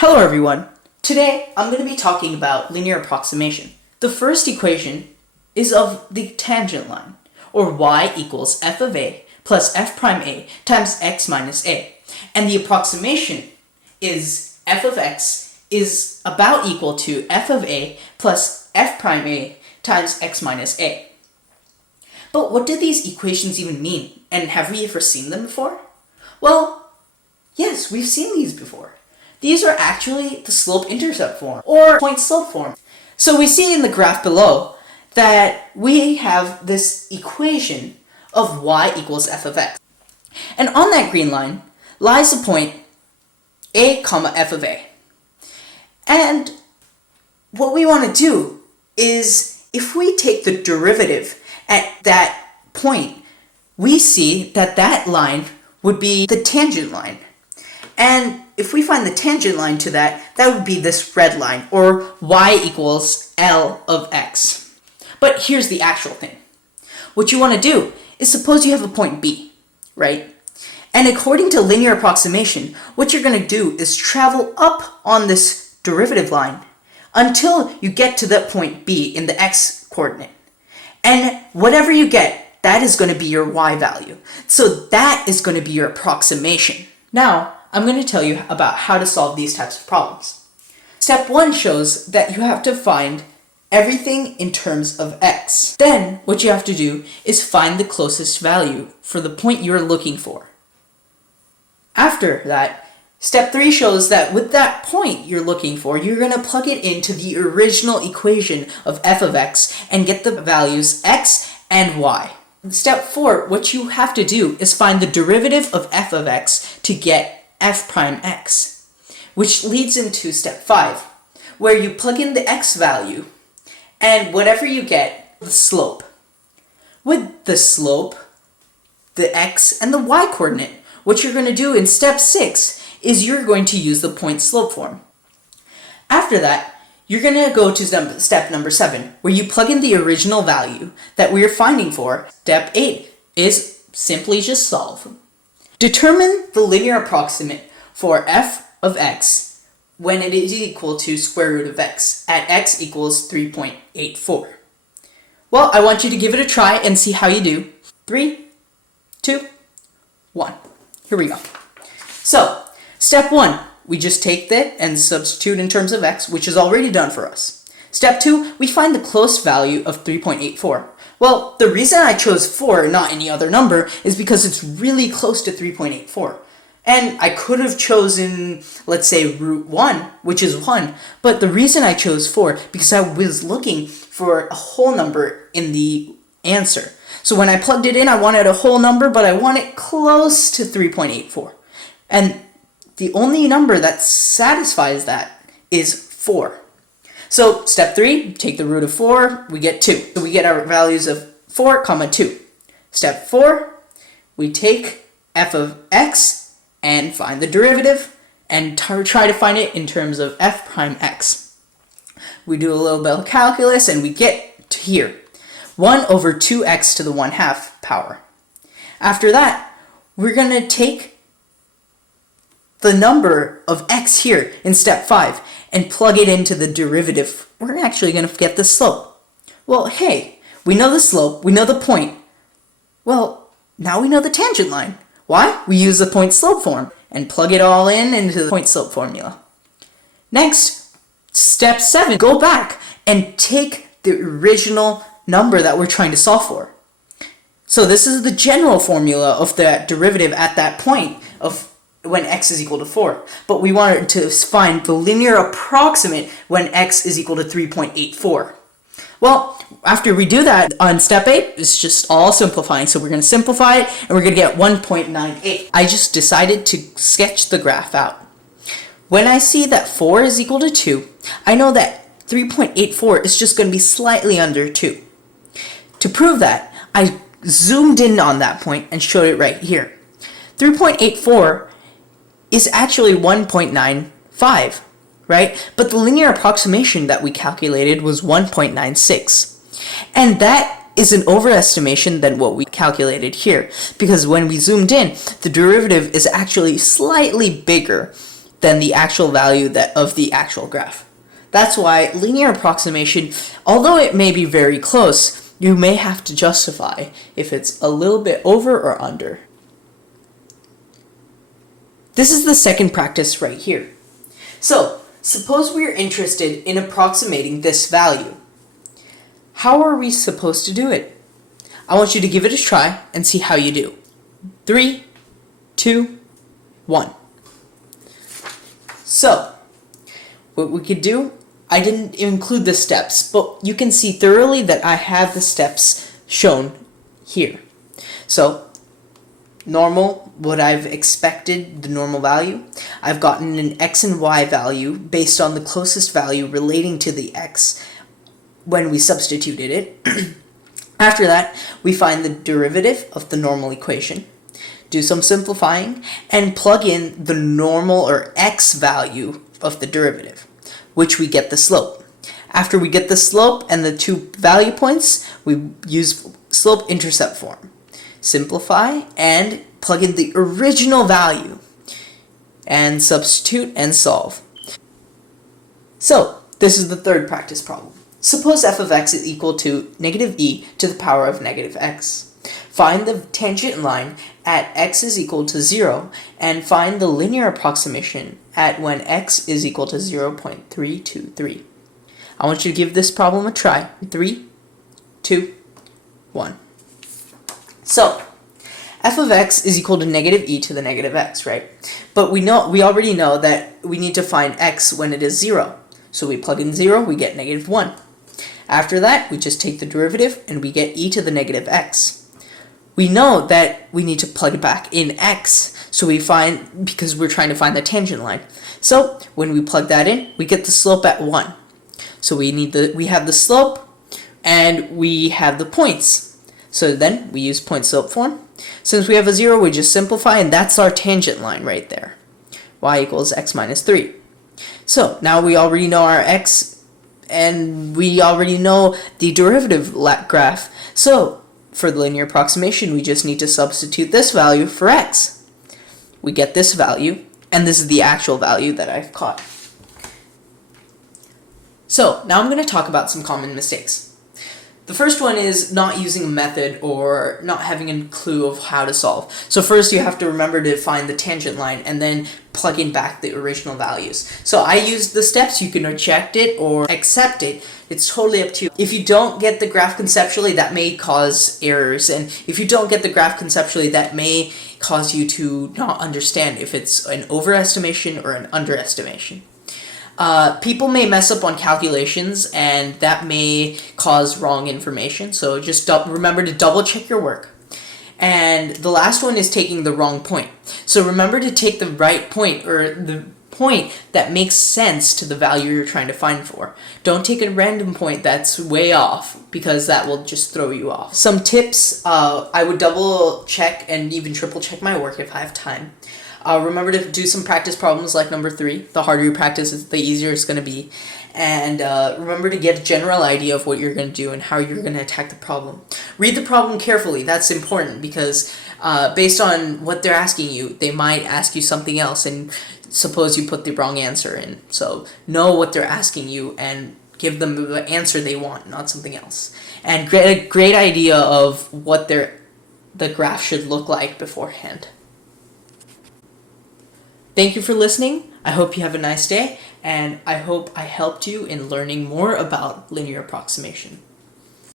Hello everyone! Today I'm going to be talking about linear approximation. The first equation is of the tangent line, or y equals f of a plus f prime a times x minus a. And the approximation is f of x is about equal to f of a plus f prime a times x minus a. But what do these equations even mean, and have we ever seen them before? Well, yes, we've seen these before. These are actually the slope-intercept form, or point-slope form. So we see in the graph below that we have this equation of y equals f of x. And on that green line lies the point a comma f of a. And what we want to do is, if we take the derivative at that point, we see that that line would be the tangent line. And if we find the tangent line to that, that would be this red line, or y equals L of x. But here's the actual thing. What you want to do is, suppose you have a point B, right? And according to linear approximation, what you're going to do is travel up on this derivative line until you get to that point B in the x coordinate. And whatever you get, that is going to be your y value. So that is going to be your approximation. Now, I'm going to tell you about how to solve these types of problems. Step 1 shows that you have to find everything in terms of x. Then, what you have to do is find the closest value for the point you're looking for. After that, step 3 shows that with that point you're looking for, you're going to plug it into the original equation of f of x and get the values x and y. Step 4, what you have to do is find the derivative of f of x to get f prime x, which leads into step 5, where you plug in the x value, and whatever you get, the slope. With the slope, the x and the y coordinate, what you're going to do in step 6 is you're going to use the point-slope form. After that, you're going to go to step number 7, where you plug in the original value that we're finding for. Step 8 is simply just solve. Determine the linear approximate for f of x when it is equal to square root of x at x equals 3.84. Well, I want you to give it a try and see how you do. 3, 2, 1. Here we go. So, step 1, we just take that and substitute in terms of x, which is already done for us. Step 2, we find the close value of 3.84. Well, the reason I chose 4 and not any other number is because it's really close to 3.84. And I could have chosen, let's say, root 1, which is 1, but the reason I chose 4 because I was looking for a whole number in the answer. So when I plugged it in, I wanted a whole number, but I want it close to 3.84. And the only number that satisfies that is 4. So step 3, take the root of 4, we get 2. So we get our values of 4, 2. Step 4, we take f of x and find the derivative and try to find it in terms of f prime x. We do a little bit of calculus and we get to here. 1 over 2x to the 1/2 power. After that, we're going to take the number of x here in step 5 and plug it into the derivative. We're actually going to get the slope. Well, hey, we know the slope, we know the point. Well, now we know the tangent line. Why? We use the point-slope form and plug it all in into the point-slope formula. Next, step 7, go back and take the original number that we're trying to solve for. So this is the general formula of the derivative at that point of when x is equal to 4. But we wanted to find the linear approximate when x is equal to 3.84. Well, after we do that, on step 8, it's just all simplifying. So we're going to simplify it, and we're going to get 1.98. I just decided to sketch the graph out. When I see that 4 is equal to 2, I know that 3.84 is just going to be slightly under 2. To prove that, I zoomed in on that point and showed it right here. 3.84 is actually 1.95, right? But the linear approximation that we calculated was 1.96. And that is an overestimation than what we calculated here, because when we zoomed in, the derivative is actually slightly bigger than the actual value of the actual graph. That's why linear approximation, although it may be very close, you may have to justify if it's a little bit over or under. This is the second practice right here. So, suppose we're interested in approximating this value. How are we supposed to do it? I want you to give it a try and see how you do. 3, 2, 1. So, what we could do, I didn't include the steps, but you can see thoroughly that I have the steps shown here. So, normal, what I've expected, the normal value. I've gotten an x and y value based on the closest value relating to the x when we substituted it. After that, we find the derivative of the normal equation, do some simplifying, and plug in the normal or x value of the derivative, which we get the slope. After we get the slope and the two value points, we use slope-intercept form. Simplify and plug in the original value and substitute and solve. So, this is the third practice problem. Suppose f of x is equal to negative e to the power of negative x. Find the tangent line at x is equal to 0 and find the linear approximation at when x is equal to 0.323. I want you to give this problem a try. 3, 2, 1. So, f of x is equal to negative e to the negative x, right? But we already know that we need to find x when it is 0. So we plug in 0, we get negative 1. After that, we just take the derivative and we get e to the negative x. We know that we need to plug it back in x, so we find, because we're trying to find the tangent line. So when we plug that in, we get the slope at 1. So we have the slope and we have the points. So then we use point slope form. Since we have a 0, we just simplify, and that's our tangent line right there. Y equals x minus 3. So now we already know our x, and we already know the derivative graph. So for the linear approximation, we just need to substitute this value for x. We get this value, and this is the actual value that I've caught. So now I'm going to talk about some common mistakes. The first one is not using a method or not having a clue of how to solve. So first you have to remember to find the tangent line and then plug in back the original values. So I used the steps. You can reject it or accept it. It's totally up to you. If you don't get the graph conceptually, that may cause errors. And if you don't get the graph conceptually, that may cause you to not understand if it's an overestimation or an underestimation. People may mess up on calculations, and that may cause wrong information, so just remember to double check your work. And the last one is taking the wrong point. So remember to take the right point, or the point that makes sense to the value you're trying to find for. Don't take a random point that's way off, because that will just throw you off. Some tips, I would double check and even triple check my work if I have time. Remember to do some practice problems like number 3. The harder you practice, the easier it's going to be. And remember to get a general idea of what you're going to do and how you're going to attack the problem. Read the problem carefully. That's important because based on what they're asking you, they might ask you something else, and suppose you put the wrong answer in. So know what they're asking you and give them the answer they want, not something else. And get a great idea of what the graph should look like beforehand. Thank you for listening. I hope you have a nice day, and I hope I helped you in learning more about linear approximation.